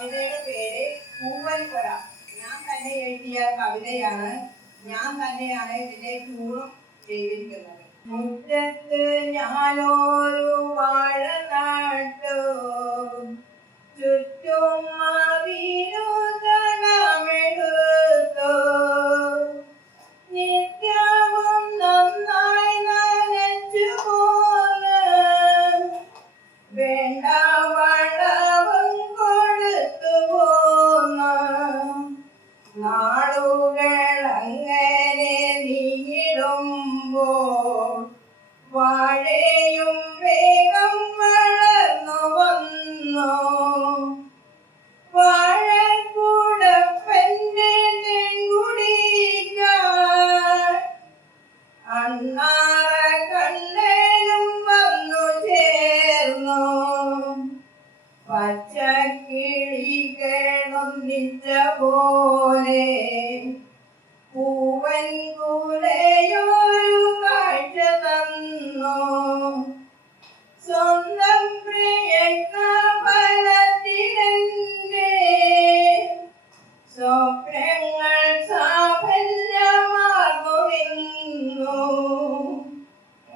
കവിതയുടെ പേര് പൂവൻകൊല. ഞാൻ തന്നെ എഴുതിയ കവിതയാണ്. ഞാൻ തന്നെയാണ് ഇതിന്റെ ട്യൂണും ചെയ്തിരിക്കുന്നത്. മുറ്റത്ത് ഞാനൊരു വാഴ നട്ടു, ചുറ്റും മതിലുതടമെടുത്തു, നിത്യവും നന്നായി നനച്ചു പോന്ന്, വേണ്ട വളവും കൊടുത്തു പോന്ന്. നാളുകൾ അങ്ങനെ നീങ്ങിടുമ്പോൾ വാഴയും വേഗം വളർന്നു വന്നു. വാഴക്കൂടപ്പന്റെ തെങ്കുടിക്കാൻ അണ്ണാറ കണ്ണനും വന്നു ചേർന്നു. പച്ചക്കിളികളൊന്നിച്ച പോലെ പൂവൻകുലയൊരു കാഴ്ച തന്നു. സ്വന്തം പ്രയത്നഫലത്തിലെന്റെ സ്വപ്നങ്ങൾ